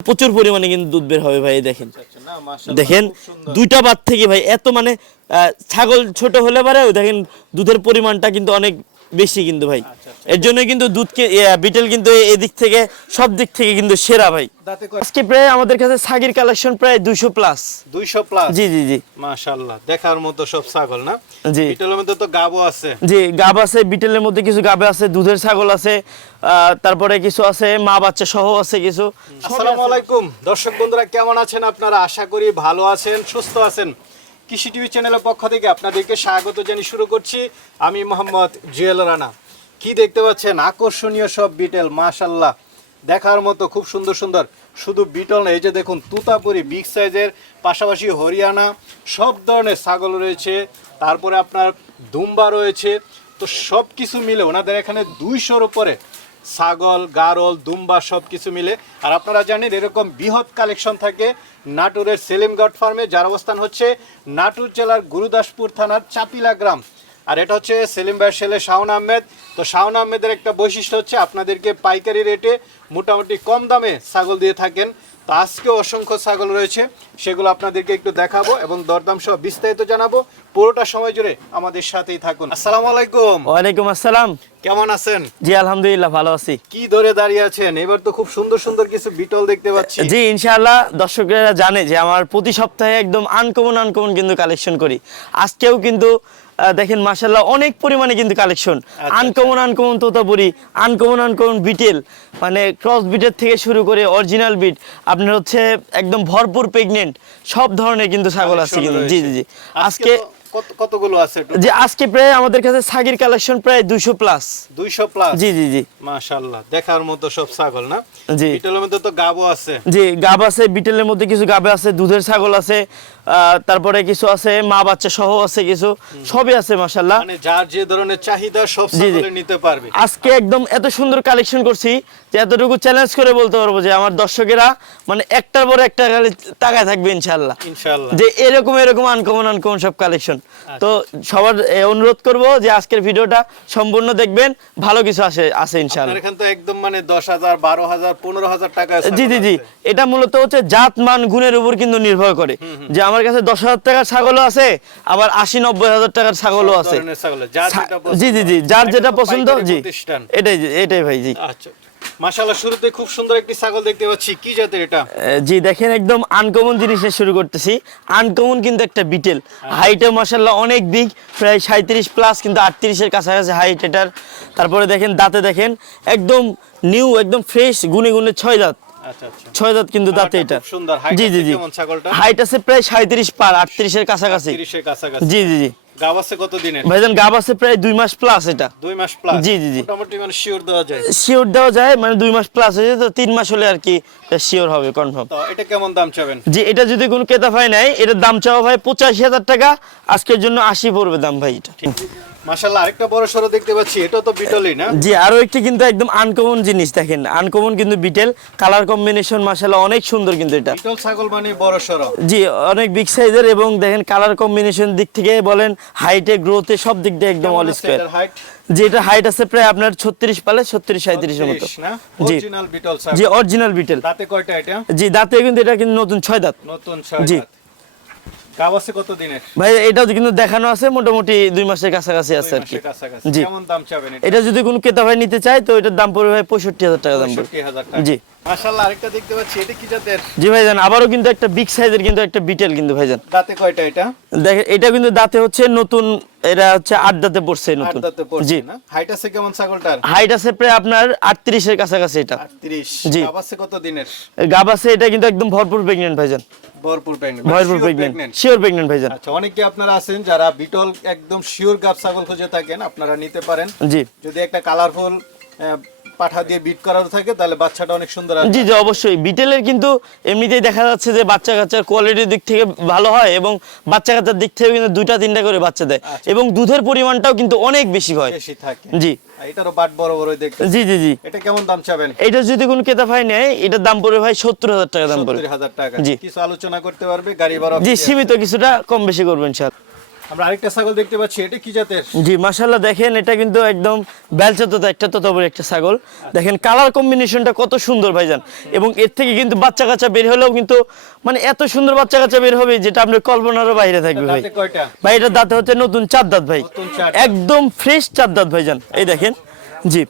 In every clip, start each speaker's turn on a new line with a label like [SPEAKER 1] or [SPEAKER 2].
[SPEAKER 1] প্রচুর পরিমাণে কিন্তু দুধ বের হবে ভাই দেখেন।
[SPEAKER 2] আচ্ছা, মাশাআল্লাহ,
[SPEAKER 1] দেখেন দুইটা বাদ থেকে ভাই এত মানে আহ, ছাগল ছোট হলে পারে দেখেন দুধের পরিমাণটা কিন্তু অনেক বেশি কিন্তু ভাই।
[SPEAKER 2] আচ্ছা,
[SPEAKER 1] এর জন্য কিন্তু দুধকে বিটেল কিন্তু এদিক থেকে সব দিক থেকে কিন্তু সেরা ভাই। আজকে প্রায় আমাদের কাছে সাগির কালেকশন প্রায় দুশো প্লাস
[SPEAKER 2] 200 প্লাস
[SPEAKER 1] জি জি জি।
[SPEAKER 2] মাশাআল্লাহ দেখার মতো সব ছাগল না?
[SPEAKER 1] জি।
[SPEAKER 2] বিটলের মধ্যে তো গাবও আছে।
[SPEAKER 1] জি গাব আছে বিটেলের মধ্যে কিছু গাবে আছে দুধের ছাগল আছে আহ, তারপরে কিছু আছে মা বাচ্চা সহ আছে কিছু।
[SPEAKER 2] আসসালামু আলাইকুম। দর্শক বন্ধুরা কেমন আছেন আপনারা? আশা করি ভালো আছেন সুস্থ আছেন। কৃষি টিভি চ্যানেলের পক্ষ থেকে আপনাদেরকে স্বাগত জানিয়ে শুরু করছি। আমি মোহাম্মদ জুয়েল রানা। কি দেখতে পাচ্ছেন? আকর্ষণীয় সব বিটেল মাশাল্লাহ দেখার মতো খুব সুন্দর সুন্দর। শুধু বিটল না, এই যে দেখুন, তুতাপুরি, বিগ সাইজের, পাশাপাশি হরিয়ানা, সব ধরনের ছাগল রয়েছে। তারপরে আপনার দুম্বা রয়েছে। তো সব কিছু মিলে ওনাদের এখানে দুইশোর উপরে ছাগল, গারল, দুম্বা সব কিছু মিলে। আর আপনারা জানেন, এরকম বৃহৎ কালেকশন থাকে নাটোরের সেলিমগড় ফার্মে, যার অবস্থান হচ্ছে নাটোর জেলার গুরুদাসপুর থানার চাপিলা গ্রাম। আর এটা হচ্ছে সেলিম ভাইয়ের ছেলে শাহন আহমেদ। তো শাহন আহমেদের একটা বৈশিষ্ট্য হচ্ছে, আপনাদেরকে পাইকারি রেটে মোটামুটি কম দামে ছাগল দিয়ে থাকেন। তো আজকে অসংখ্য ছাগল রয়েছে সেগুলো আপনাদেরকে একটু দেখাবো এবং দরদাম সহ বিস্তারিত জানাব। পুরোটা সময় জুড়ে আমাদের সাথেই থাকুন। আসসালামু আলাইকুম।
[SPEAKER 1] ওয়ালাইকুম আসসালাম।
[SPEAKER 2] কেমন আছেন?
[SPEAKER 1] জি আলহামদুলিল্লাহ ভালো আছি।
[SPEAKER 2] কি ধরে দাঁড়িয়ে আছেন? এবার তো খুব সুন্দর সুন্দর কিছু বিটল দেখতে পাচ্ছি।
[SPEAKER 1] জি ইনশাআল্লাহ দর্শকরা জানে যে আমার প্রতি সপ্তাহে একদম আনকমন আনকমন কিন্তু কালেকশন করি। আজকেও কিন্তু দেখেন মাশাল্লাহ অনেক পরিমাণে কিন্তু collection. Uncommon uncommon Totapuri uncommon uncommon Beetal মানে ক্রস বিটের থেকে শুরু করে অরিজিনাল বিট আপনার হচ্ছে একদম ভরপুর প্রেগনেন্ট সব ধরনের কিন্তু ছাগল আছে কিন্তু। জি জি জি। আজকে
[SPEAKER 2] কতগুলো আছে
[SPEAKER 1] যে আজকে প্রায় আমাদের কাছে সাগির কালেকশন প্রায় প্লাস
[SPEAKER 2] দুইশো প্লাস
[SPEAKER 1] জি জি জি।
[SPEAKER 2] দেখার মতো সব ছাগল না। বিটলের মধ্যে তো গাবও আছে।
[SPEAKER 1] জি গাব আছে বিটেলের মধ্যে কিছু গাবে আছে দুধের ছাগল আছে তারপরে কিছু আছে মা বাচ্চা সহ আছে কিছু সবই আছে মাসাল্লাহ
[SPEAKER 2] মানে যার যে ধরনের চাহিদা সব
[SPEAKER 1] জি।
[SPEAKER 2] নিতে পারবে।
[SPEAKER 1] আজকে একদম এত সুন্দর কালেকশন করছি যে এতটুকু চ্যালেঞ্জ করে বলতে পারব যে আমার দর্শকেরা মানে একটার পর একটা তাকায় থাকবে ইনশাল্লাহ
[SPEAKER 2] ইনশাল্লাহ
[SPEAKER 1] যে এরকম এরকম আনকমন আনকমন সব কালেকশন তো সবার অনুরোধ করব যে আজকের ভিডিওটা সম্পূর্ণ দেখবেন ভালো কিছু আসে আছে ইনশাল্লাহ
[SPEAKER 2] আপনার এখানে তো একদম মানে দশ হাজার বারো হাজার পনেরো হাজার টাকা
[SPEAKER 1] জি জি জি। এটা মূলত হচ্ছে জাত মান গুণের উপর কিন্তু নির্ভর করে। যে আমার কাছে দশ হাজার টাকার ছাগলও আছে আবার আশি নব্বই হাজার টাকার ছাগলও আছে। জি জি জি যার যেটা পছন্দ জি। এটাই এটাই ভাই জি।
[SPEAKER 2] আচ্ছা মাশাল্লাহ শুরুতে খুব সুন্দর একটি ছাগল দেখতে পাচ্ছি। কি জাতের এটা?
[SPEAKER 1] জি দেখেন একদম আনকমন জিনিসে শুরু করতেছি। আনকমন কিন্তু একটা বিটেল। হাইটে মাসাল্লাহ অনেক বিগ প্রায় সাঁত্রিশ প্লাস কিন্তু আটত্রিশের কাছাকাছি হাইট এটার। তারপরে দেখেন দাঁতে দেখেন একদম নিউ একদম ফ্রেশ গুনে গুনে ছয় দাঁত।
[SPEAKER 2] আচ্ছা আচ্ছা
[SPEAKER 1] ছয় দাঁত কিন্তু দাঁতে এটা।
[SPEAKER 2] সুন্দর।
[SPEAKER 1] জি জি জি। হাইট আছে প্রায় সাঁত্রিশ পার আটত্রিশের কাছাকাছি। জি জি জি।
[SPEAKER 2] গাব আছে কত দিনের?
[SPEAKER 1] ভাইজান গাব আছে প্রায় দুই মাস প্লাস এটা।
[SPEAKER 2] দুই মাস প্লাস
[SPEAKER 1] জি, জি, জি।
[SPEAKER 2] মোটামুটি মানে শিওর দেওয়া যায়।
[SPEAKER 1] শিওর দেওয়া যায় মানে দুই মাস প্লাস হয়েছে তো তিন মাস হলে আর কি শিওর হবে কনফার্ম
[SPEAKER 2] তো এটা কেমন দাম চাবেন?
[SPEAKER 1] জি এটা যদি কোনো ক্রেতা ভাই নাই এটার দাম চাওয়া ভাই পঁচাশি হাজার টাকা। আজকের জন্য আশি পড়বে দাম ভাই এটা।
[SPEAKER 2] মাশাল্লাহ আরেকটা বড় সরো দেখতে পাচ্ছি এটা তো বিটলই না?
[SPEAKER 1] জি আরও একটি কিন্তু একদম আনকমন জিনিস দেখেন আনকমন কিন্তু বিটেল কালার কম্বিনেশন মাসাল্লাহ অনেক সুন্দর কিন্তু এটা।
[SPEAKER 2] বিটল ছাগল মানে বড় সরো
[SPEAKER 1] জি অনেক বিগ সাইজের এবং দেখেন কালার কম্বিনেশন দিক থেকে বলেন হাইটে গ্রোথে সব দিক দিয়ে একদম অল স্কোয়ার
[SPEAKER 2] হাইট
[SPEAKER 1] যে এটা হাইট আছে প্রায় আপনার ছত্রিশ পালে ছত্রিশ সাঁত্রিশের মতো। জি।
[SPEAKER 2] অরিজিনাল বিটল
[SPEAKER 1] জি অরিজিনাল বিটেল।
[SPEAKER 2] দাঁতে কয়টা এটা?
[SPEAKER 1] জি দাঁতে কিন্তু এটা কিন্তু নতুন ছয় দাঁত।
[SPEAKER 2] নতুন। দাঁত। গাব আছে কত দিনের
[SPEAKER 1] ভাই এটাও কিন্তু দেখানো আছে মোটামুটি দুই মাসের কাছাকাছি আছে আর কি। জি।
[SPEAKER 2] কেমন দাম চাবেন এটা?
[SPEAKER 1] যদি কোনো ক্রেতা ভাই নিতে চায় তো এটার দাম পড়বে ভাই পঁয়ষট্টি হাজার টাকা দাম পড়বে। জি।
[SPEAKER 2] মাশাআল্লাহ আরেকটা দেখতে পাচ্ছি এটা কি জাতের?
[SPEAKER 1] জি ভাইজান আবারও কিন্তু একটা বিগ সাইজের কিন্তু একটা বিটেল কিন্তু ভাইজান।
[SPEAKER 2] দাঁতে কয়টা এটা?
[SPEAKER 1] দেখেন এটা কিন্তু দাঁতে হচ্ছে নতুন এটা হচ্ছে আট দাঁতে পড়ছে নতুন। জি।
[SPEAKER 2] হাইট আছে কেমন ছাগলটার?
[SPEAKER 1] হাইট আছে প্রায় আপনার আটত্রিশের কাছাকাছি এটা।
[SPEAKER 2] 38
[SPEAKER 1] জি।
[SPEAKER 2] গাব আছে কত দিনের?
[SPEAKER 1] গাব আছে এটা কিন্তু একদম ভরপুর প্রেগনেন্ট ভাইজান।
[SPEAKER 2] ভরপুর
[SPEAKER 1] ভরপুর প্রেগনেন্ট শিওর প্রেগনেন্ট ভাইজান।
[SPEAKER 2] আচ্ছা অনেকে আপনারা আছেন যারা বিটল একদম শিওর গাব ছাগল খুঁজে থাকেন আপনারা নিতে পারেন।
[SPEAKER 1] জি।
[SPEAKER 2] যদি একটা কালারফুল পাঠা দিয়ে বিট করানো থাকে তাহলে বাচ্চাটা অনেক সুন্দর আসবে
[SPEAKER 1] জি জি অবশ্যই। বিটেলের কিন্তু এমনিতেই দেখা যাচ্ছে যে বাচ্চা কাচ্চার কোয়ালিটির দিক থেকে ভালো হয় এবং বাচ্চা কাচ্চার দিক থেকে কিন্তু দুইটা তিনটা করে বাচ্চা দেয়।
[SPEAKER 2] আচ্ছা।
[SPEAKER 1] এবং দুধের পরিমাণটাও কিন্তু অনেক বেশি হয়।
[SPEAKER 2] বেশি থাকে।
[SPEAKER 1] জি।
[SPEAKER 2] এটারও বাট বড় বড় দেখতে।
[SPEAKER 1] জি জি জি।
[SPEAKER 2] এটা কেমন দাম চাবেন?
[SPEAKER 1] এটা যদি কোনো ক্রেতা ভাই নেয় এটার দাম পড়বে ভাই সত্তর হাজার টাকা দাম পড়বে।
[SPEAKER 2] সত্তর হাজার টাকা।
[SPEAKER 1] জি।
[SPEAKER 2] কিছু আলোচনা করতে পারবে? গাড়ি ভাড়া
[SPEAKER 1] জি সীমিত কিছুটা কম বেশি করবেন স্যার
[SPEAKER 2] আমরা আরেকটা ছাগল দেখতে পাচ্ছি এটা কি জাতের?
[SPEAKER 1] জি মাশাআল্লাহ দেখেন এটা কিন্তু একদম বেলচা তো একটা একটা ছাগল। দেখেন কালার কম্বিনেশনটা কত সুন্দর ভাইজান। এবং এর থেকে কিন্তু বাচ্চা কাচ্চা বের হলেও কিন্তু মানে এত সুন্দর বাচ্চা কাচ্চা বের হবে যেটা আপনার কল্পনারও বাইরে থাকবে ভাই। ভাই এটা দাঁত হচ্ছে নতুন চার দাঁত ভাই। একদম ফ্রেশ চার দাঁত ভাইজান। এই দেখেন জি।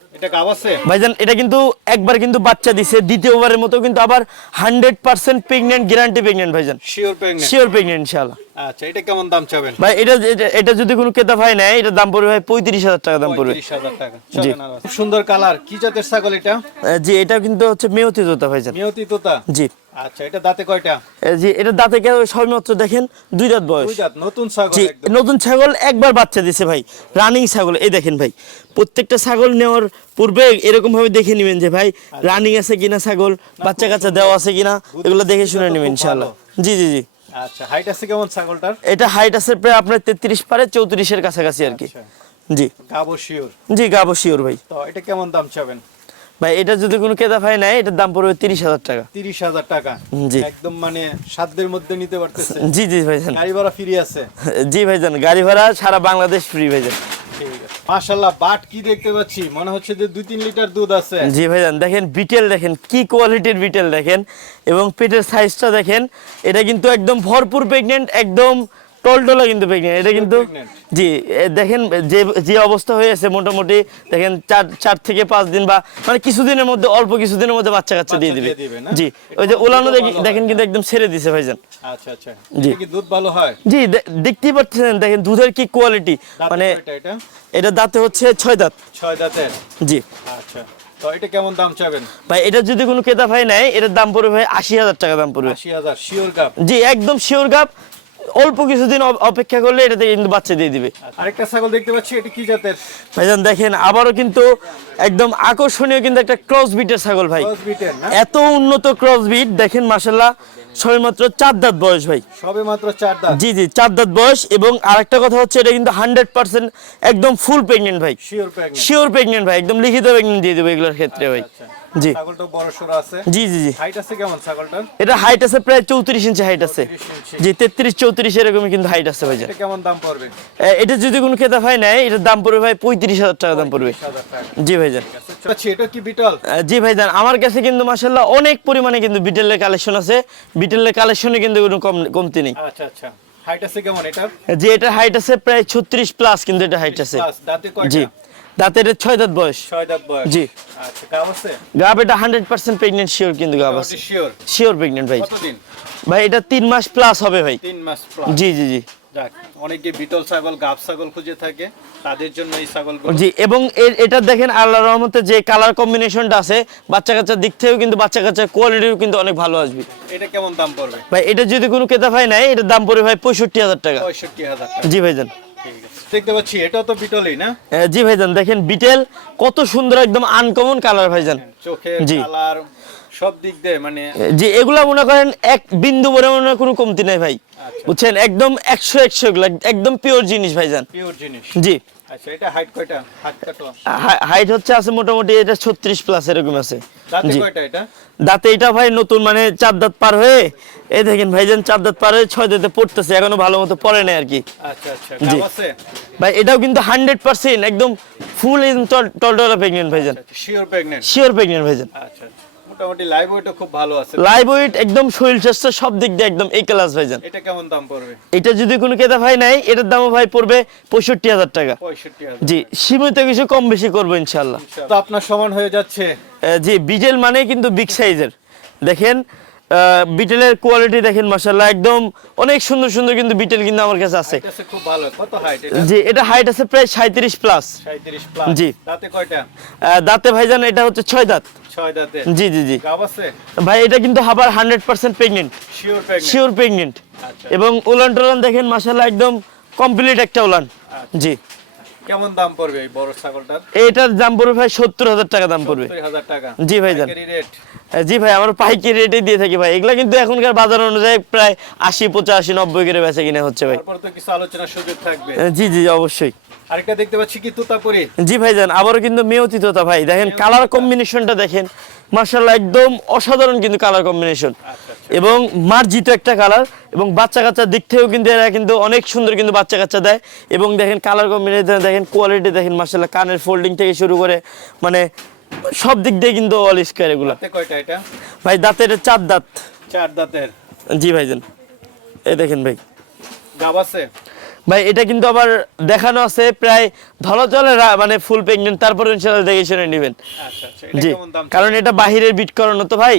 [SPEAKER 1] ভাইজান এটা কিন্তু একবার কিন্তু বাচ্চা দিছে দ্বিতীয়বারের মতো কিন্তু আবার hundred percent pregnant guarantee pregnant ভাইজান।
[SPEAKER 2] শিওর প্রেগনেন্ট
[SPEAKER 1] শিওর প্রেগনেন্ট ইনশাআল্লাহ।
[SPEAKER 2] আচ্ছা এটা কেমন দাম চাবেন?
[SPEAKER 1] ভাই এটা এটা- এটা যদি কোনো ক্রেতা ভাই নেয় এটার দাম পড়বে ভাই পঁয়ত্রিশ হাজার টাকা দাম পড়বে।
[SPEAKER 2] 35000 টাকা। চলেন আর। খুব সুন্দর কালার কি জাতের ছাগল এটা?
[SPEAKER 1] জি এটা কিন্তু হচ্ছে মেয়তি তোতা ভাইজান।
[SPEAKER 2] তোতা?
[SPEAKER 1] জি।
[SPEAKER 2] আচ্ছা এটা দাঁতে কয়টা?
[SPEAKER 1] জি এটা দাঁতে কেউ সবেমাত্র দেখেন দুই দাঁত বয়স।
[SPEAKER 2] দুই দাঁত নতুন ছাগল একদম।
[SPEAKER 1] নতুন ছাগল একবার বাচ্চা দিছে ভাই রানিং ছাগল এই দেখেন ভাই। প্রত্যেকটা ছাগল নেওয়ার পূর্বে এরকম ভাবে দেখে নেবেন যে ভাই রানিং আছে কিনা ছাগল বাচ্চা কাচ্চা দেওয়া আছে কিনা এগুলো দেখে শুনে
[SPEAKER 2] তো
[SPEAKER 1] নেবেন ইনশাআল্লাহ। জি জি জি।
[SPEAKER 2] আচ্ছা হাইট আছে কেমন ছাগলটার?
[SPEAKER 1] এটা হাইট আছে প্রায় আপনার তেত্রিশ পারে চৌত্রিশের কাছাকাছি আর কি।
[SPEAKER 2] আচ্ছা।
[SPEAKER 1] জি।
[SPEAKER 2] গাবো শিওর।
[SPEAKER 1] জি গাবো শিওর ভাই।
[SPEAKER 2] তো এটা কেমন দাম চাবেন?
[SPEAKER 1] ভাই এটা যদি কোনো কেদা ভাই নেয় এটার দাম পড়বে তিরিশ হাজার টাকা।
[SPEAKER 2] তিরিশ হাজার টাকা।
[SPEAKER 1] জি।
[SPEAKER 2] একদম মানে সাধ্যের মধ্যে নিতে পারতেছে।
[SPEAKER 1] জি জি ভাইজান।
[SPEAKER 2] গাড়ি ভাড়া ফ্রি আছে।
[SPEAKER 1] জি ভাইজান গাড়ি ভাড়া সারা বাংলাদেশ ফ্রি ভাইজান।
[SPEAKER 2] মাশাল্লাহ বাট কি দেখতে পাচ্ছি? মনে হচ্ছে যে দুই তিন লিটার দুধ আছে।
[SPEAKER 1] জি ভাইজান দেখেন বিটেল দেখেন কি কোয়ালিটির বিটেল দেখেন এবং পেটের সাইজটা দেখেন এটা কিন্তু একদম ভরপুর প্রেগনেন্ট একদম টলটলা কিন্তু প্রেগনেন্ট এটা কিন্তু জি দেখেন যে যে অবস্থা হয়েছে মোটামুটি দেখেন চার চার থেকে পাঁচ দিন বা মানে কিছুদিনের মধ্যে অল্প কিছুদিনের মধ্যে বাচ্চা কাচ্চা দিয়ে দিবে? জি ওই যে ওলানো দেখি- দেখেন কিন্তু একদম ছেড়ে দিছে ভাইজান।
[SPEAKER 2] আচ্ছা আচ্ছা।
[SPEAKER 1] জি।
[SPEAKER 2] দুধ ভালো হয়?
[SPEAKER 1] জি দেখতেই পাচ্ছেন দেখেন দুধের কি কোয়ালিটি মানে
[SPEAKER 2] এটা?
[SPEAKER 1] এটা দাঁতে হচ্ছে ছয় দাঁত।
[SPEAKER 2] ছয় দাঁতের?
[SPEAKER 1] জি।
[SPEAKER 2] আচ্ছা। তো এটা কেমন দাম চাবেন?
[SPEAKER 1] ভাই এটা যদি কোনো ক্রেতা ভাই নেয় এটার দাম পড়বে ভাই আশি হাজার টাকা দাম পড়বে।
[SPEAKER 2] আশি হাজার শিওর গাপ
[SPEAKER 1] জি একদম শিওর গাপ অল্প কিছুদিন অপেক্ষা করলে এটাতে কিন্তু বাচ্চা দিয়ে দিবে।
[SPEAKER 2] আরেকটা ছাগল দেখতে পাচ্ছি এটা কি জাতের?
[SPEAKER 1] ভাইজান দেখেন আবারও কিন্তু একদম আকর্ষণীয় কিন্তু একটা ক্রস বিটের ছাগল ভাই। এত উন্নত ক্রস বিট দেখেন মাসাল্লাহ সবেমাত্র চার দাঁত বয়স ভাই।
[SPEAKER 2] সবে মাত্র চার দাঁত।
[SPEAKER 1] জি জি চার দাঁত বয়স এবং আরেকটা কথা হচ্ছে এটা কিন্তু হান্ড্রেড পার্সেন্ট একদম ফুল প্রেগনেন্ট ভাই।
[SPEAKER 2] শিওর প্রেগনেন্ট
[SPEAKER 1] শিওর প্রেগনেন্ট ভাই একদম লিখিত প্রেগনেন্ট দিয়ে দেবো এগুলোর ক্ষেত্রে ভাই।
[SPEAKER 2] আচ্ছা।
[SPEAKER 1] জি।
[SPEAKER 2] ছাগলটা বড় সড়ো আছে।
[SPEAKER 1] জি জি জি।
[SPEAKER 2] হাইট আছে কেমন ছাগলটার?
[SPEAKER 1] এটা হাইট আছে প্রায় চৌত্রিশ ইঞ্চি হাইট আছে। জি তেত্রিশ চৌত্রিশ এরকমই কিন্তু হাইট আছে ভাইজান।
[SPEAKER 2] এটা কেমন দাম পড়বে?
[SPEAKER 1] এটা যদি কোনো ক্রেতা ভাই নেয় এটার দাম পড়বে ভাই পঁয়ত্রিশ হাজার টাকা দাম পড়বে। জি ভাইজান।
[SPEAKER 2] আচ্ছা এটা কি বিটল?
[SPEAKER 1] জি ভাইজান আমার কাছে কিন্তু মাসাল্লাহ অনেক পরিমাণে কিন্তু বিটেলের কালেকশন আছে। বিটেলের কালেকশনে কিন্তু কোনো কম কমতি নেই।
[SPEAKER 2] আচ্ছা আচ্ছা। হাইট আছে কেমন এটার?
[SPEAKER 1] যে এটা হাইট আছে প্রায় ছত্রিশ প্লাস কিন্তু এটা হাইট আছে।
[SPEAKER 2] দাঁতে
[SPEAKER 1] জি।
[SPEAKER 2] কয়টা
[SPEAKER 1] দাঁতের ছয় দাঁত বয়স।
[SPEAKER 2] ছয় দাঁত বয়স।
[SPEAKER 1] জি।
[SPEAKER 2] আচ্ছা গাব আছে?
[SPEAKER 1] গাব এটা শিওর কিন্তু গাব আছে।
[SPEAKER 2] শিওর
[SPEAKER 1] শিওর ভাই।
[SPEAKER 2] কতদিন?
[SPEAKER 1] ভাই এটা মাস প্লাস হবে ভাই।
[SPEAKER 2] মাস প্লাস
[SPEAKER 1] জি জি জি।
[SPEAKER 2] যাক অনেকে বিটল ছাগল গাব ছাগল খুঁজে থাকে। তাদের জন্য এই ছাগলগুলো
[SPEAKER 1] জি এবং এটা দেখেন আল্লাহ রহমতে যে কালার কম্বিনেশনটা আছে বাচ্চা কাচ্চার দিক থেকেও কিন্তু বাচ্চা কাচ্চার কোয়ালিটিও কিন্তু অনেক ভালো আসবে।
[SPEAKER 2] এটা কেমন দাম পড়বে?
[SPEAKER 1] ভাই এটা যদি কোনো ক্রেতা ভাই নেয় এটার দাম পড়বে ভাই পঁয়ষট্টি হাজার টাকা।
[SPEAKER 2] পঁয়ষট্টি হাজার
[SPEAKER 1] জি ভাইজান।
[SPEAKER 2] দেখতে পাচ্ছি এটা তো বিটলই না?
[SPEAKER 1] জি ভাইজান দেখেন বিটেল কত সুন্দর একদম আনকমন কালার ভাইজান।
[SPEAKER 2] চোখে
[SPEAKER 1] জি।
[SPEAKER 2] কালার সব দিক দিয়ে মানে
[SPEAKER 1] জি এগুলা মনে করেন এক বিন্দু পরিমাণে কোনো কমতি নাই ভাই।
[SPEAKER 2] আচ্ছা।
[SPEAKER 1] বুঝছেন? একদম একশো একশো এগুলা একদম পিওর জিনিস ভাইজান।
[SPEAKER 2] পিওর জিনিস।
[SPEAKER 1] জি।
[SPEAKER 2] আচ্ছা এটা হাইট কয়টা? হাত
[SPEAKER 1] হাইট হচ্ছে আছে মোটামুটি এটা ছত্রিশ প্লাস এরকম আছে।
[SPEAKER 2] দাঁতে কয়টা এটা?
[SPEAKER 1] দাঁতে এটা ভাই নতুন মানে চার দাঁত পার হয়ে এই দেখেন ভাইজান চার দাঁত পার হয়ে ছয় দাঁতে পড়তেছে এখনও ভালো মতো পড়ে নাই আর কি
[SPEAKER 2] আচ্ছা আচ্ছা আছে?
[SPEAKER 1] ভাই এটাও কিন্তু হান্ড্রেড পার্সেন্ট একদম ফুল টলটলা প্রেগনেন্ট ভাইজান।
[SPEAKER 2] শিওর প্রেগনেন্ট
[SPEAKER 1] শিওর প্রেগনেন্ট ভাইজান।
[SPEAKER 2] আচ্ছা আচ্ছা মোটামুটি লাইভ ওয়েটও খুব ভালো আছে।
[SPEAKER 1] লাইভ ওয়েট একদম শরীর স্বাস্থ্য সব দিক দিয়ে একদম এই ক্লাস ভাইজান।
[SPEAKER 2] এটা কেমন দাম পড়বে?
[SPEAKER 1] এটা যদি কোনো ক্রেতা ভাই নাই এটার দামও ভাই পড়বে পঁয়ষট্টি হাজার টাকা।
[SPEAKER 2] পঁয়ষট্টি
[SPEAKER 1] জি সীমিত কিছু কম বেশি করব ইনশাল্লাহ
[SPEAKER 2] তো আপনার সমান হয়ে যাচ্ছে?
[SPEAKER 1] জি বিজেল মানে কিন্তু বিগ সাইজের দেখেন বিটেলের কোয়ালিটি দেখেন মাসাল্লাহ একদম অনেক সুন্দর সুন্দর কিন্তু বিটেল কিন্তু আমার কাছে আছে।
[SPEAKER 2] খুব ভালো কত হাইট
[SPEAKER 1] জি এটা হাইট আছে প্রায় সাঁত্রিশ প্লাস
[SPEAKER 2] 37 প্লাস
[SPEAKER 1] জি।
[SPEAKER 2] দাঁতে কয়টা?
[SPEAKER 1] দাঁতে ভাইজান এটা হচ্ছে ছয় দাঁত।
[SPEAKER 2] ছয় দাঁতে।
[SPEAKER 1] জি জি জি।
[SPEAKER 2] গাব আছে?
[SPEAKER 1] ভাই এটা কিন্তু আবার hundred percent pregnant
[SPEAKER 2] sure pregnant
[SPEAKER 1] sure pregnant
[SPEAKER 2] আচ্ছা।
[SPEAKER 1] এবং উলান টুলান দেখেন মাসাল্লাহ একদম কমপ্লিট একটা উলান। জি।
[SPEAKER 2] কেমন দাম পড়বে এই বড় ছাগলটার?
[SPEAKER 1] এটার দাম পড়বে ভাই সত্তর হাজার টাকা দাম পড়বে।
[SPEAKER 2] টাকা।
[SPEAKER 1] জি ভাইজান।
[SPEAKER 2] রেট
[SPEAKER 1] হ্যাঁ, জি ভাই আমার পাইকারি রেটে দিয়ে থাকি ভাই। এগুলা কিন্তু এখনকার বাজার অনুযায়ী প্রায় আশি পঁচাশি নব্বই করে বেচা কিনে হচ্ছে ভাই।
[SPEAKER 2] তারপর তো কিছু আলোচনার সুযোগ থাকবে।
[SPEAKER 1] জি জি অবশ্যই।
[SPEAKER 2] আরেকটা দেখতে পাচ্ছি কি তুতাপুরি।
[SPEAKER 1] জি ভাইজান আবারও কিন্তু মেয়তিততা ভাই। দেখেন কালার কম্বিনেশনটা দেখেন। মার্শাল্লাহ একদম অসাধারণ কিন্তু কালার কম্বিনেশন
[SPEAKER 2] আচ্ছা আচ্ছা।
[SPEAKER 1] এবং মার্জিত একটা কালার এবং বাচ্চা কাচ্চার দিক থেকেও কিন্তু এরা কিন্তু অনেক সুন্দর কিন্তু বাচ্চা কাচ্চা দেয় এবং দেখেন কালার কম্বিনেশন দেখেন কোয়ালিটি দেখেন মার্শাল্লাহ কানের ফোল্ডিং থেকে শুরু করে মানে সব দিক দিয়ে কিন্তু অল স্কোয়ার এগুলো। ভাই দাঁতের এটা চার দাঁত।
[SPEAKER 2] চার দাঁতের?
[SPEAKER 1] জি ভাই ভাইজান এই দেখেন ভাই।
[SPEAKER 2] গাব আছে?
[SPEAKER 1] ভাই এটা কিন্তু আবার দেখানো আছে প্রায় ধরা চলে মানে ফুল প্রেগনেন্ট তারপরে ইনশাল্লাহ দেখে শুনে নেবেন।
[SPEAKER 2] আচ্ছা আচ্ছা এটা
[SPEAKER 1] জি
[SPEAKER 2] দাম
[SPEAKER 1] কারণ এটা বাহিরের বিট করানো তো ভাই।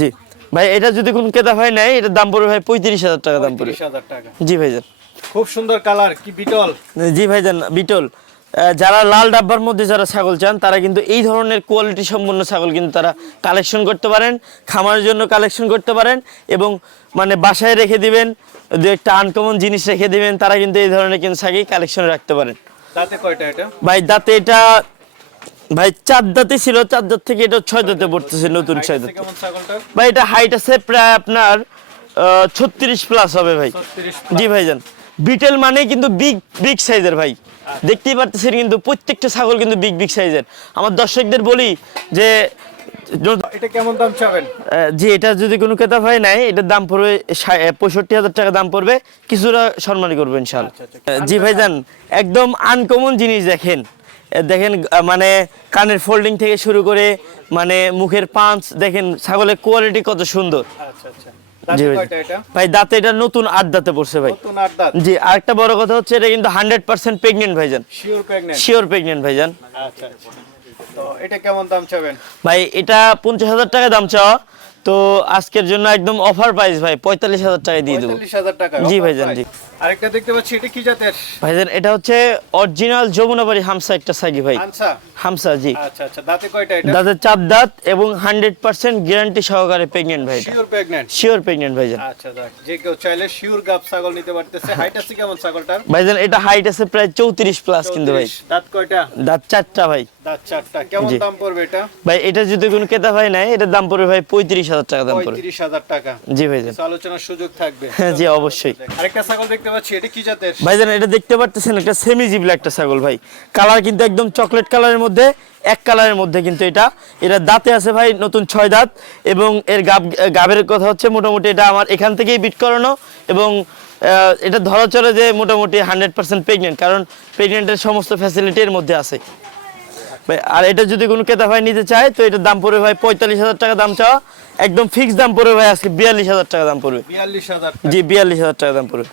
[SPEAKER 1] জি। ভাই এটা যদি কোন ক্রেতা ভাই নাই এটার দাম পড়বে ভাই পঁয়ত্রিশ হাজার টাকা দাম পড়বে।
[SPEAKER 2] টাকা।
[SPEAKER 1] জি ভাইজান।
[SPEAKER 2] খুব সুন্দর কালার কি বিটল।
[SPEAKER 1] জি ভাইজান বিটল। যারা লাল ডাব্বার মধ্যে যারা ছাগল চান তারা কিন্তু এই ধরনের কোয়ালিটি সম্পন্ন ছাগল কিন্তু তারা কালেকশন করতে পারেন খামারের জন্য কালেকশন করতে পারেন এবং মানে বাসায় রেখে দিবেন দু একটা আনকমন জিনিস রেখে দিবেন তারা কিন্তু এই ধরনের কিন্তু ছাগি কালেকশন রাখতে পারেন।
[SPEAKER 2] দাঁতে কয়টা এটা?
[SPEAKER 1] ভাই দাঁতে এটা ভাই চার দাঁতে ছিল চার দাঁত থেকে এটা ছয় দাঁতে পড়তেছে নতুন ছয় দাঁত। ভাই এটা হাইট আছে প্রায় আপনার ছত্রিশ প্লাস হবে ভাই।
[SPEAKER 2] 36
[SPEAKER 1] জি ভাইজান। বিটেল মানে কিন্তু বিগ বিগ সাইজের ভাই। দেখতেই পারতেছেন কিন্তু প্রত্যেকটা ছাগল কিন্তু বিগ বিগ সাইজের আমার দর্শকদের বলি যে
[SPEAKER 2] এটা কেমন দাম চাবেন?
[SPEAKER 1] জি এটা যদি কোনো ক্রেতা ভাই নাই এটার দাম পড়বে পঁয়ষট্টি হাজার টাকা দাম পড়বে। কিছুটা সম্মানী করবে ইনশাল্লাহ
[SPEAKER 2] আচ্ছা, আচ্ছা।
[SPEAKER 1] আহ, জি ভাইজান একদম আনকমন জিনিস দেখেন। দেখেন মানে কানের ফোল্ডিং থেকে শুরু করে মানে মুখের পাঁচ দেখেন ছাগলের কোয়ালিটি কত সুন্দর।
[SPEAKER 2] আচ্ছা আচ্ছা।
[SPEAKER 1] ভাই। দাঁতে এটা নতুন আট দাঁতে পড়ছে ভাই। জি আরেকটা বড় কথা হচ্ছে এটা কিন্তু হান্ড্রেড পার্সেন্ট প্রেগনেন্ট ভাইজান।
[SPEAKER 2] শিওর প্রেগনেন্ট
[SPEAKER 1] ভাইজান।
[SPEAKER 2] আচ্ছা আচ্ছা। এটা কেমন দাম চাবেন?
[SPEAKER 1] ভাই এটা পঞ্চাশ হাজার টাকা দাম চাওয়া। তো আজকের জন্য একদম অফার প্রাইস ভাই পঁয়তাল্লিশ হাজার টাকায় দিয়ে দেবো। জি ভাইজান, জি।
[SPEAKER 2] আরেকটা দেখতে পাচ্ছি এটা কি জাতের?
[SPEAKER 1] ভাইজান এটা হচ্ছে অরিজিনাল যমুনাবাড়ি হামসা একটা সাগি ভাই। হামসা? জি।
[SPEAKER 2] আচ্ছা আচ্ছা দাঁতে কয়টা এটা?
[SPEAKER 1] দাঁতের চার দাঁত এবং হান্ড্রেড পার্সেন্ট গ্যারান্টি সহকারে প্রেগনেন্ট ভাই
[SPEAKER 2] শিওর প্রেগনেন্ট
[SPEAKER 1] শিওর প্রেগনেন্ট ভাইজান।
[SPEAKER 2] আচ্ছা যাক যে কেউ চাইলে শিওর গাব ছাগল নিতে পারতেছে। হাইট আছে কেমন ছাগলটার?
[SPEAKER 1] ভাইজান এটা হাইট আছে প্রায় চৌত্রিশ প্লাস কিন্তু ভাই।
[SPEAKER 2] 34 দাঁত কয়টা?
[SPEAKER 1] দাঁত চারটা ভাই।
[SPEAKER 2] দাঁত চারটা। কেমন দাম পড়বে এটা?
[SPEAKER 1] ভাই এটা যদি কোনো ক্রেতা ভাই নাই এটার দাম পড়বে ভাই পঁয়ত্রিশ হাজার টাকা দাম পড়বে।
[SPEAKER 2] পঁয়ত্রিশ হাজার টাকা।
[SPEAKER 1] জি ভাইজান
[SPEAKER 2] কিছু আলোচনার সুযোগ থাকবে।
[SPEAKER 1] হ্যাঁ জি অবশ্যই।
[SPEAKER 2] আরেকটা ছাগল দেখতে পাচ্ছি এটা কি জাতের?
[SPEAKER 1] ভাইজান এটা দেখতে পারতেছেন একটা সেমি জিবলা একটা ছাগল ভাই। কালার কিন্তু একদম চকলেট কালারের মধ্যে এক কালারের মধ্যে কিন্তু এটা। এটা দাঁতে আছে ভাই নতুন ছয় দাঁত। এবং এর গাব গাবের কথা হচ্ছে মোটামুটি এটা আমার এখান থেকেই বিট করানো। এবং এটা ধরা চলে যে মোটামুটি হান্ড্রেড পার্সেন্ট প্রেগনেন্ট কারণ প্রেগনেন্টের সমস্ত ফ্যাসিলিটি এর মধ্যে আছে। ভাই, আর এটা যদি কোনো ক্রেতা ভাই নিতে চায় তো এটার দাম পড়বে ভাই পঁয়তাল্লিশ হাজার টাকা দাম চাওয়া। একদম ফিক্স দাম পড়বে ভাই আজকে বিয়াল্লিশ হাজার টাকা দাম পড়বে। জি বিয়াল্লিশ হাজার টাকা দাম পড়বে।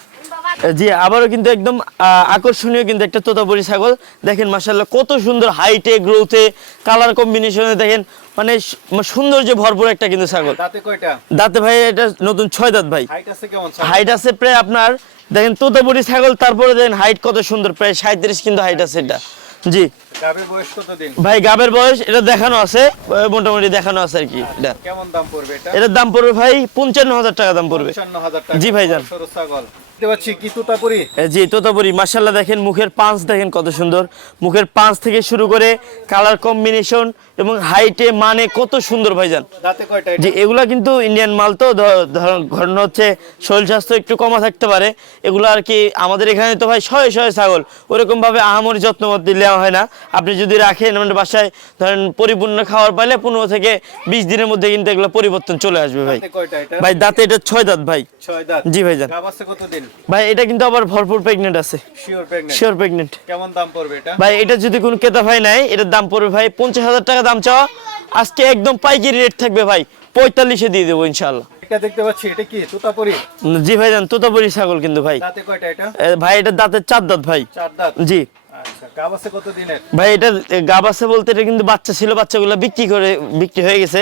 [SPEAKER 1] জি আবারও কিন্তু একদম আকর্ষণীয় কিন্তু একটা তোতাপুরি ছাগল। দেখেন মাসাল্লাহ কত সুন্দর হাইটে গ্রোথে কালার কম্বিনেশনে দেখেন মানে সু- মানে সৌন্দর্যে ভরপুর একটা কিন্তু ছাগল।
[SPEAKER 2] দাঁতে কয়টা?
[SPEAKER 1] দাঁতে ভাই এটা নতুন ছয় দাঁত ভাই।
[SPEAKER 2] হাইট আছে কেমন ছাগল?
[SPEAKER 1] হাইট আছে প্রায় আপনার দেখেন তোতাপুরি ছাগল তারপরে দেখেন হাইট কত সুন্দর প্রায় সাঁত্রিশ কিন্তু হাইট আছে এটা। জি। ভাই গাবের বয়স এটা দেখানো আছে মোটামুটি দেখানো আছে আর কি এটা।
[SPEAKER 2] কেমন দাম পড়বে এটা?
[SPEAKER 1] এটার দাম পড়বে ভাই পঞ্চান্ন হাজার টাকা দাম পড়বে। জি।
[SPEAKER 2] সরু ছাগল। দেখতে পাচ্ছি কি তুতাপুরি?
[SPEAKER 1] জি তোতাপুরি। মার্শাল্লাহ দেখেন মুখের পাঁচ দেখেন কত সুন্দর। মুখের পাঁচ থেকে শুরু করে কালার কম্বিনেশন এবং হাইটে মানে কত সুন্দর ভাইজান।
[SPEAKER 2] দাঁতে কয়টা
[SPEAKER 1] জি এগুলা কিন্তু ইন্ডিয়ান মাল তো। ঘটনা হচ্ছে শরীর স্বাস্থ্য একটু কমা থাকতে পারে। এগুলো আর কি আমাদের এখানে তো ভাই শয়ে শয়ে ছাগল। ওরকম ভাবে আহামরি যত্ন নেওয়া হয় না। আপনি যদি রাখেন মানে বাসায় ধরেন পরিপূর্ণ খাবার পাইলে পনেরো থেকে বিশ দিনের মধ্যে কিন্তু এগুলো পরিবর্তন চলে আসবে ভাই। ভাই দাঁতে এটা ছয় দাঁত ভাই।
[SPEAKER 2] ছয় দাঁত।
[SPEAKER 1] জি ভাইজান।
[SPEAKER 2] গাব আছে কতদিন?
[SPEAKER 1] ভাই এটা কিন্তু আবার ভরপুর প্রেগনেন্ট আছে।
[SPEAKER 2] শিওর প্রেগনেন্ট
[SPEAKER 1] শিওর প্রেগনেন্ট
[SPEAKER 2] কেমন দাম পড়বে এটা?
[SPEAKER 1] ভাই এটা যদি কোনো ক্রেতা ভাই নাই এটার দাম পড়বে ভাই পঞ্চাশ হাজার টাকা দাম চাওয়া। আজকে একদম পাইকারি রেট থাকবে ভাই পঁয়তাল্লিশে দিয়ে দেবো ইনশাল্লাহ
[SPEAKER 2] এটা দেখতে পাচ্ছি এটা কি? তুতাপুরি?
[SPEAKER 1] জি ভাই জান তোতাপুরি ছাগল কিন্তু ভাই।
[SPEAKER 2] দাঁতে কয়টা এটা?
[SPEAKER 1] ভাই এটা দাঁতের চার দাঁত ভাই।
[SPEAKER 2] চার দাঁত?
[SPEAKER 1] জি।
[SPEAKER 2] আচ্ছা
[SPEAKER 1] ভাই এটা গাব আছে বলতে এটা কিন্তু বাচ্চা ছিল বাচ্চাগুলো বিক্রি করে বিক্রি হয়ে গেছে।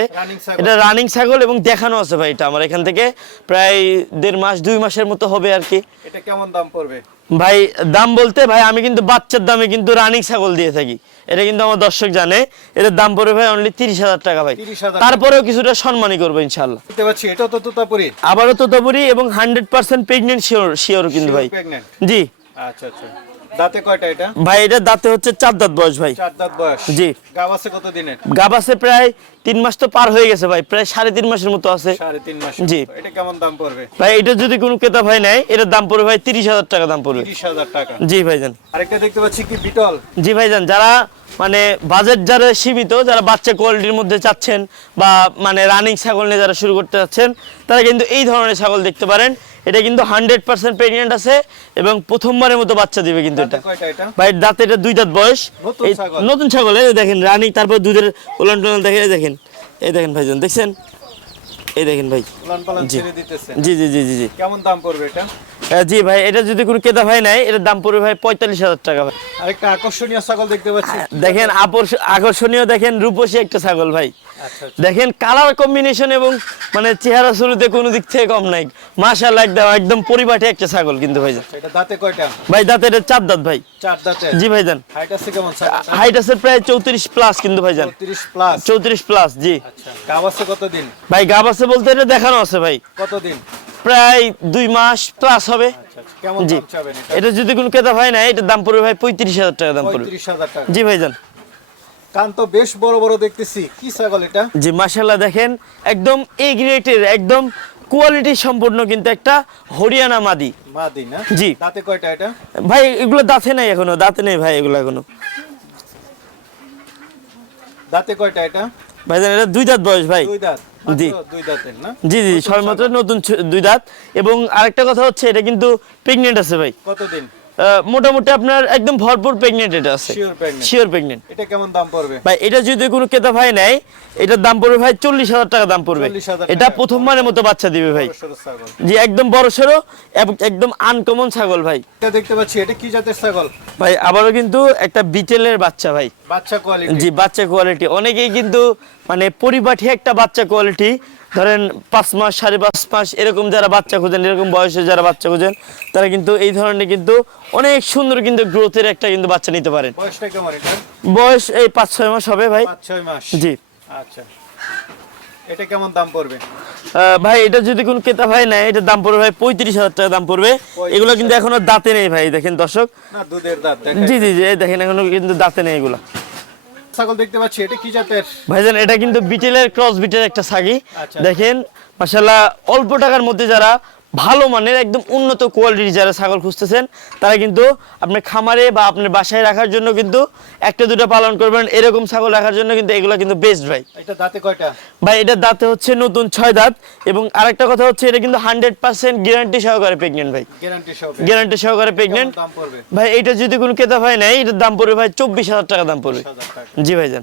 [SPEAKER 1] এটা রানিং ছাগল এবং দেখানো আছে ভাই এটা আমার এখান থেকে। প্রায় দেড় মাস দুই মাসের মতো হবে আর কি।
[SPEAKER 2] এটা কেমন দাম পড়বে?
[SPEAKER 1] ভাই দাম বলতে ভাই আমি কিন্তু বাচ্চার দামে কিন্তু রানিং ছাগল দিয়ে থাকি। এটা কিন্তু আমার দর্শক জানে। এটার দাম পড়বে ভাই অনলি তিরিশ হাজার টাকা ভাই। তারপরেও কিছুটা সম্মানই করব ইনশাল্লাহ
[SPEAKER 2] এটাও তো তুতাপুরি।
[SPEAKER 1] আবারও তোতাপুরি এবং hundred percent pregnant sure sure কিন্তু ভাই। জি।
[SPEAKER 2] আচ্ছা আচ্ছা। দাঁতে কয়টা এটা?
[SPEAKER 1] ভাই এটা দাঁতে হচ্ছে চার দাঁত বয়স ভাই।
[SPEAKER 2] চার দাঁত বয়স।
[SPEAKER 1] জি।
[SPEAKER 2] গাব আছে কতদিনের?
[SPEAKER 1] গাব আছে প্রায় তিন মাস তো পার হয়ে গেছে ভাই। প্রায় সাড়ে তিন মাসের মতো আছে।
[SPEAKER 2] সাড়ে তিন মাস
[SPEAKER 1] জি।
[SPEAKER 2] এটা কেমন দাম পড়বে?
[SPEAKER 1] ভাই এটা যদি কোনো ক্রেতা ভাই নেয় এটার দাম পড়বে ভাই তিরিশ হাজার টাকা দাম পড়বে।
[SPEAKER 2] তিরিশ হাজার টাকা।
[SPEAKER 1] জি ভাইজান
[SPEAKER 2] আরেকটা দেখতে পাচ্ছি কি বিটল?
[SPEAKER 1] জি ভাইজান যারা মানে বাজেট যারা সীমিত যারা বাচ্চা কোয়ালিটির মধ্যে চাচ্ছেন বা মানে রানিং ছাগল নিয়ে যারা শুরু করতে চাচ্ছেন তারা কিন্তু এই ধরনের ছাগল দেখতে পারেন। এটা কিন্তু হান্ড্রেড পার্সেন্ট প্রেগনেন্ট আছে এবং প্রথমবারের মতো বাচ্চা দিবে কিন্তু এটা। ভাই দাঁত এটা দুই দাঁত বয়স।
[SPEAKER 2] নতুন ছাগল।
[SPEAKER 1] নতুন ছাগল এই দেখেন রানিং তারপর দুধের ওলান টোলান দেখেন দেখেন। এই দেখেন ভাইজান দেখছেন? এই দেখেন ভাই। জি। জি জি জি জি জি।
[SPEAKER 2] কেমন দাম পড়বে এটা?
[SPEAKER 1] জি ভাই এটা যদি কোনো ক্রেতা ভাই নেয় এটার দাম পড়বে ভাই পঁয়তাল্লিশ হাজার টাকা ভাই।
[SPEAKER 2] আরেকটা আকর্ষণীয় ছাগল দেখতে পাচ্ছি।
[SPEAKER 1] দেখেন আকর্ষ- আকর্ষণীয় দেখেন রূপসী একটা ছাগল ভাই।
[SPEAKER 2] আচ্ছা আচ্ছা।
[SPEAKER 1] দেখেন কালার কম্বিনেশন এবং মানে চেহারা শুরুতে কোনো দিক থেকে কম নাই। মাশাআল্লাহ একদম একদম পরিপাটি একটা ছাগল কিন্তু ভাইজান
[SPEAKER 2] এটা দাঁতে কয়টা?
[SPEAKER 1] ভাই দাঁতে এটা চার দাঁত ভাই।
[SPEAKER 2] চার দাঁতে?
[SPEAKER 1] জি ভাইজান
[SPEAKER 2] হাইট আছে কেমন
[SPEAKER 1] হাইট আছে প্রায় চৌত্রিশ প্লাস কিন্তু ভাইজান
[SPEAKER 2] তিরিশ প্লাস
[SPEAKER 1] চৌত্রিশ প্লাস জি।
[SPEAKER 2] আচ্ছা গাব আছে কতদিন?
[SPEAKER 1] ভাই গাব আছে বলতে এটা দেখানো আছে ভাই।
[SPEAKER 2] কতদিন?
[SPEAKER 1] প্রায় দুই মাস প্লাস হবে।
[SPEAKER 2] আচ্ছা আচ্ছা।
[SPEAKER 1] জি।
[SPEAKER 2] এটা?
[SPEAKER 1] যদি কোনো ক্রেতা ভাই না এটার দাম পড়বে ভাই পঁয়ত্রিশ হাজার টাকা দাম পড়বে। জি ভাইজান
[SPEAKER 2] কান তো বেশ বড় বড় দেখতেছি। কি ছাগল এটা?
[SPEAKER 1] জি মাশাল্লাহ দেখেন একদম এ গ্রেটের একদম কোয়ালিটি সম্পূর্ণ কিন্তু একটা হরিয়ানা মাদি।
[SPEAKER 2] মাদি না?
[SPEAKER 1] জি।
[SPEAKER 2] দাঁতে কয়টা এটা?
[SPEAKER 1] ভাই এগুলো দাঁতে নাই এখনও দাঁতে নেই ভাই এগুলো এখনও।
[SPEAKER 2] দাঁতে কয়টা এটা?
[SPEAKER 1] ভাইজান এটা দুই দাঁত বয়স ভাই।
[SPEAKER 2] দুই দাঁত?
[SPEAKER 1] জি। জি জি সবেমাত্র নতুন দুই দাঁত। এবং আরেকটা কথা হচ্ছে এটা কিন্তু প্রেগনেন্ট আছে ভাই।
[SPEAKER 2] কতদিন?
[SPEAKER 1] মোটামুটি আপনার একদম ভরপুর প্রেগনেন্ট এটা আছে।
[SPEAKER 2] শিওর প্রেগনেন্ট এটা কেমন দাম পড়বে?
[SPEAKER 1] ভাই এটা যদি কোনো ক্রেতা ভাই নেয় এটার দাম পড়বে ভাই চল্লিশ হাজার টাকা দাম পড়বে। এটা। প্রথমবারের মতো বাচ্চা দিবে ভাই। জি একদম বড় সড়ো এবং একদম আনকমন ছাগল ভাই।
[SPEAKER 2] এটা দেখতে পাচ্ছি এটা কি জাতের ছাগল?
[SPEAKER 1] ভাই আবারও কিন্তু একটা বিটেলের বাচ্চা ভাই।
[SPEAKER 2] বাচ্চা কোয়ালিটি
[SPEAKER 1] জি বাচ্চা কোয়ালিটি অনেকেই কিন্তু মানে পরিপাটি একটা বাচ্চা কোয়ালিটি ধরেন পাঁচ মাস সাড়ে পাঁচ মাস এরকম যারা বাচ্চা খোঁজেন এরকম বয়সে যারা বাচ্চা খোঁজেন তারা কিন্তু এই ধরনের কিন্তু অনেক সুন্দর কিন্তু গ্রোথের একটা কিন্তু বাচ্চা নিতে পারেন।
[SPEAKER 2] এটা?
[SPEAKER 1] বয়স এই পাঁচ ছয় মাস হবে ভাই।
[SPEAKER 2] ছয় মাস?
[SPEAKER 1] জি।
[SPEAKER 2] আচ্ছা। এটা কেমন দাম পড়বে?
[SPEAKER 1] ভাই এটা যদি কোনো ক্রেতা ভাই নেয় এটার দাম পড়বে ভাই পঁয়ত্রিশ হাজার টাকা দাম পড়বে। এগুলো কিন্তু এখনও দাঁতে নেই ভাই দেখেন দর্শক। জি জি জি এই দেখেন এখনও কিন্তু দাঁতে নেই এগুলো।
[SPEAKER 2] ছাগল দেখতে পাচ্ছি এটা কি জাতের
[SPEAKER 1] ভাইজান এটা কিন্তু বিটেলের ক্রস বিটের একটা ছাগি
[SPEAKER 2] আচ্ছা।
[SPEAKER 1] দেখেন মাসাল্লাহ অল্প টাকার মধ্যে যারা ভালো মানের একদম উন্নত কোয়ালিটির যারা ছাগল খুঁজতেছেন তারা কিন্তু আপনার খামারে বা আপনার বাসায় রাখার জন্য কিন্তু একটা দুটো পালন করবেন এরকম ছাগল রাখার জন্য কিন্তু এগুলো কিন্তু বেস্ট ভাই।
[SPEAKER 2] এটা দাঁতে কয়টা?
[SPEAKER 1] ভাই এটা দাঁতে হচ্ছে নতুন ছয় দাঁত এবং আরেকটা কথা হচ্ছে এটা কিন্তু হান্ড্রেড পার্সেন্ট গ্যারান্টি সহকারে প্রেগনেন্ট ভাই।
[SPEAKER 2] গ্যারান্টি সহ
[SPEAKER 1] গ্যারান্টি সহকারে প্রেগনেন্ট ভাই এটা যদি কোনো ক্রেতা ভাই নেয় এটার দাম পড়বে ভাই চব্বিশ হাজার টাকা দাম পড়বে। জি ভাইজান।